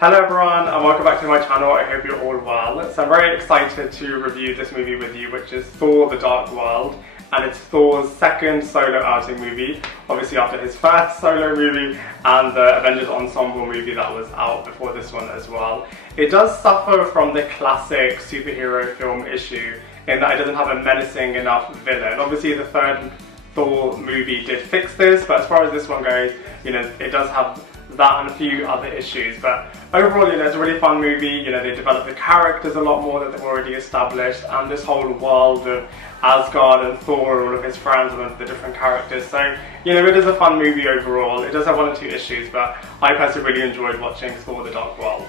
Hello everyone and welcome back to my channel. I hope you're all well. So I'm very excited to review this movie with you, which is Thor: The Dark World, and it's Thor's second solo outing movie, obviously after his first solo movie and the Avengers Ensemble movie that was out before this one as well. It does suffer from the classic superhero film issue in that it doesn't have a menacing enough villain. Obviously the third Thor movie did fix this, but as far as this one goes, it does have that and a few other issues, but overall, it's a really fun movie. They develop the characters a lot more that they've already established, and this whole world of Asgard and Thor and all of his friends and the different characters. So, it is a fun movie overall. It does have one or two issues, but I personally really enjoyed watching Thor: The Dark World.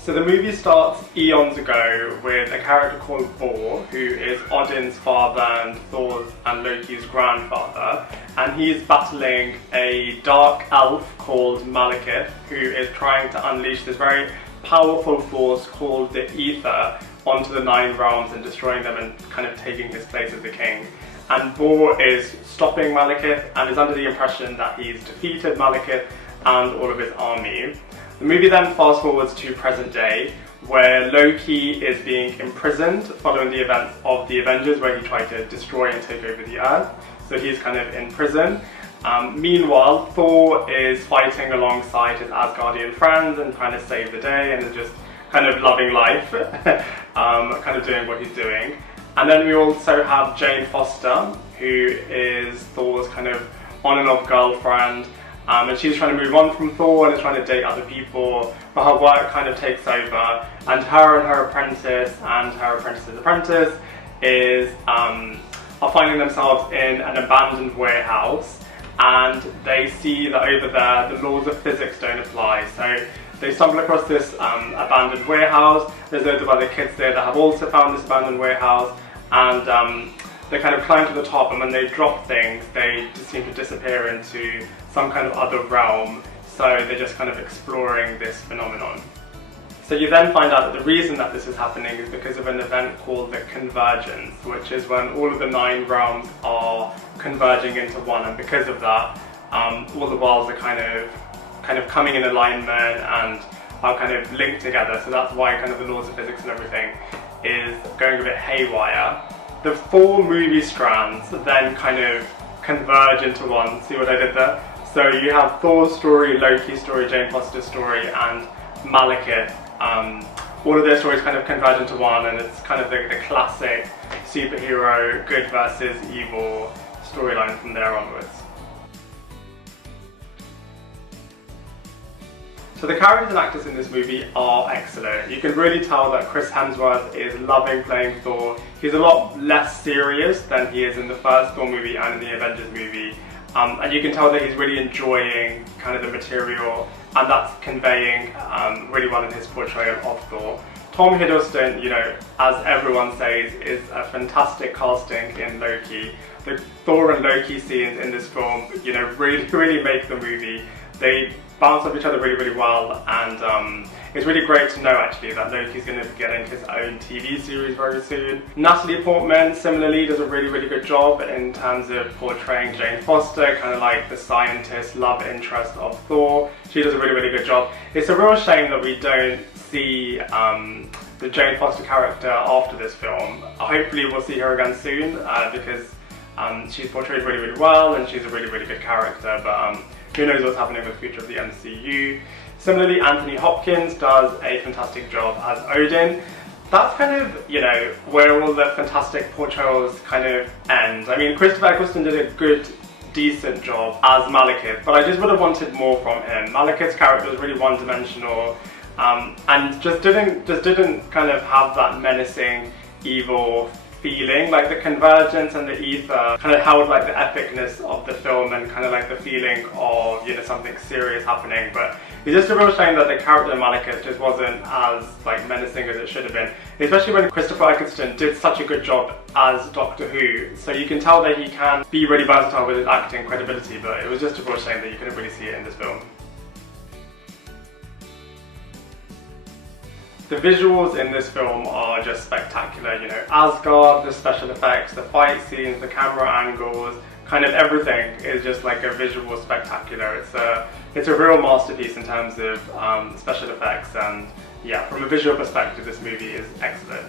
So the movie starts eons ago with a character called Thor, who is Odin's father and Thor's and Loki's grandfather, and he's battling a dark elf called Malekith, who is trying to unleash this very powerful force called the Ether onto the 9 realms and destroying them and kind of taking his place as the king. And Thor is stopping Malekith and is under the impression that he's defeated Malekith and all of his army. The movie then fast forwards to present day, where Loki is being imprisoned following the events of the Avengers, where he tried to destroy and take over the Earth. So he's kind of in prison. Meanwhile, Thor is fighting alongside his Asgardian friends and trying to save the day and is just kind of loving life, kind of doing what he's doing. And then we also have Jane Foster, who is Thor's kind of on and off girlfriend. And she's trying to move on from Thor and is trying to date other people, but her work kind of takes over, and her apprentice and her apprentice's apprentice are finding themselves in an abandoned warehouse, and they see that over there the laws of physics don't apply. So they stumble across this abandoned warehouse. There's loads of other kids there that have also found this abandoned warehouse, and they kind of climb to the top, and when they drop things, they just seem to disappear into some kind of other realm, so they're just kind of exploring this phenomenon. So you then find out that the reason that this is happening is because of an event called the Convergence, which is when all of the 9 realms are converging into one, and because of that, all the worlds are kind of coming in alignment and are kind of linked together, so that's why kind of the laws of physics and everything is going a bit haywire. The 4 movie strands then kind of converge into one. See what I did there? So you have Thor's story, Loki's story, Jane Foster's story, and Malekith. All of their stories kind of converge into one, and it's kind of the classic superhero good versus evil storyline from there onwards. So the characters and actors in this movie are excellent. You can really tell that Chris Hemsworth is loving playing Thor. He's a lot less serious than he is in the first Thor movie and in the Avengers movie. And you can tell that he's really enjoying kind of the material, and that's conveying really well in his portrayal of Thor. Tom Hiddleston, as everyone says, is a fantastic casting in Loki. The Thor and Loki scenes in this film, really make the movie. They bounce off each other really, really well, and it's really great to know actually that Loki's going to be getting his own TV series very soon. Natalie Portman similarly does a really, really good job in terms of portraying Jane Foster, kind of like the scientist love interest of Thor. She does a really, really good job. It's a real shame that we don't see the Jane Foster character after this film. Hopefully we'll see her again soon, because she's portrayed really, really well and she's a really, really good character, but who knows what's happening with the future of the MCU. Similarly, Anthony Hopkins does a fantastic job as Odin. That's kind of, where all the fantastic portrayals kind of end. I mean, Christopher Eccleston did a good, decent job as Malekith, but I just would have wanted more from him. Malekith's character was really one-dimensional, and just didn't kind of have that menacing, evil feeling. Like the Convergence and the Ether kind of held like the epicness of the film and kind of like the feeling of something serious happening, but it's just a real shame that the character of Malekith just wasn't as like menacing as it should have been, especially when Christopher Eccleston did such a good job as Doctor Who. So you can tell that he can be really versatile with his acting credibility, but it was just a real shame that you couldn't really see it in this film. The visuals in this film are just spectacular, Asgard, the special effects, the fight scenes, the camera angles, kind of everything is just like a visual spectacular. It's a real masterpiece in terms of special effects, and yeah, from a visual perspective, this movie is excellent.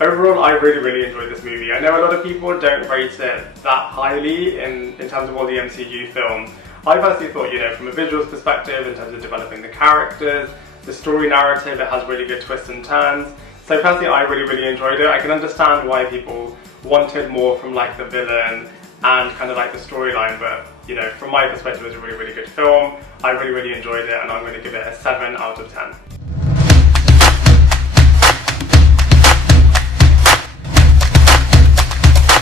Overall, I really enjoyed this movie. I know a lot of people don't rate it that highly in terms of all the MCU films. I personally thought, you know, from a visuals perspective, in terms of developing the characters, the story narrative, it has really good twists and turns. So personally, I really enjoyed it. I can understand why people wanted more from like the villain and kind of like the storyline, but you know, from my perspective, it was a really good film. I really enjoyed it, and I'm going to give it a 7 out of 10.